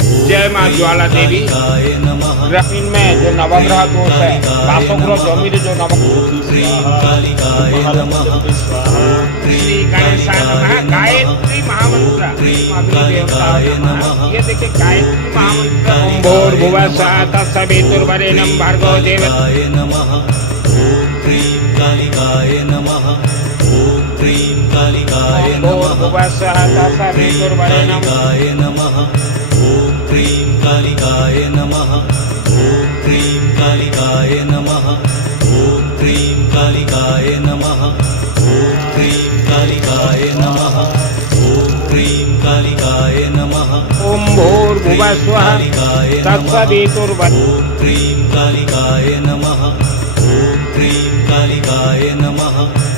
जय माँ ज्वाला देवी। ग्रह में जो नवग्रह दोष है, वासोग्रह जमीन जो श्री गणेशाय नमः। गायत्री महामंत्र ये देखिए, गायत्री महामंत्र ओम भूर्भुवस्सुः तत्सवितुर्वरेण्यं भर्गो देवस्य नमः। कालिकाय नमः। क्रीं कालिकाय भूर्भुवस्सुः तत्सवितुर्वरेण्यं कालिकाय नमः। क्रीं कालिकाय नमः। क्रीं कालिकाय नमः। क्रीं कालिकाय नमः। क्रीं कालिकाय नमः। क्रीं कालिकाय नमः। ओम भूर्भुवस्सुः तत्सवितुर्वरेण्यं क्रीं कालिकाय नमः। क्रीं कालिकाय नमः।